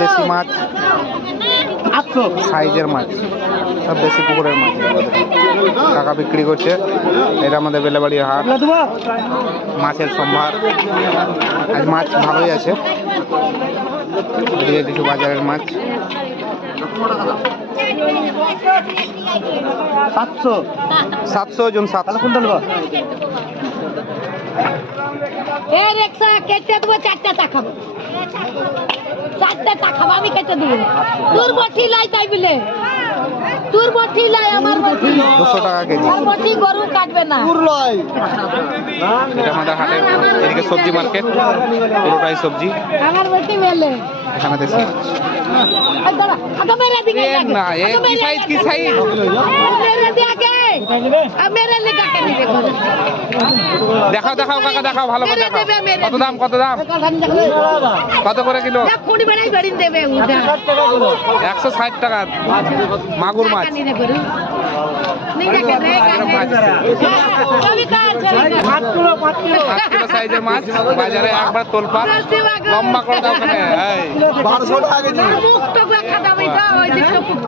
দেশি মাছ, সাইজের মাছ, সব দেশি পুকুরের মাছ টাকা বিক্রি করছে। এটা আমাদের বেলেবাড়ি হাট, মাছের সম্ভার। আজ মাছ ভালোই আছে, এদিকে কিছু বাজারের মাছ। 700 জন 700 কুইন্টাল। কেটে দেবো 4টা টাকা, 4টা টাকা আমি কেটে দেবো। তোর বটি লাই তাই বলে, তোর বটি লাই, আমার বটি 200 টাকা কেজি। বটি গরু কাটবে না। এটা আমাদের হাটের এদিকে সবজি মার্কেট, পুরোটাই সবজি। আমার বটি মেলে এখানে দেশি মাছ। না এ কি সাইজ, কি সাইজ? দেখাও দেখাও কাকা, দেখাও ভালো করে দেখাও। কত দাম, কত দাম, কত করে কিলো? 160 টাকা মাগুর মাছ। সাইজের মাছ বাজারে একবার তোলপা, লম্বা করে দাও। 1200 টাকা কেজি।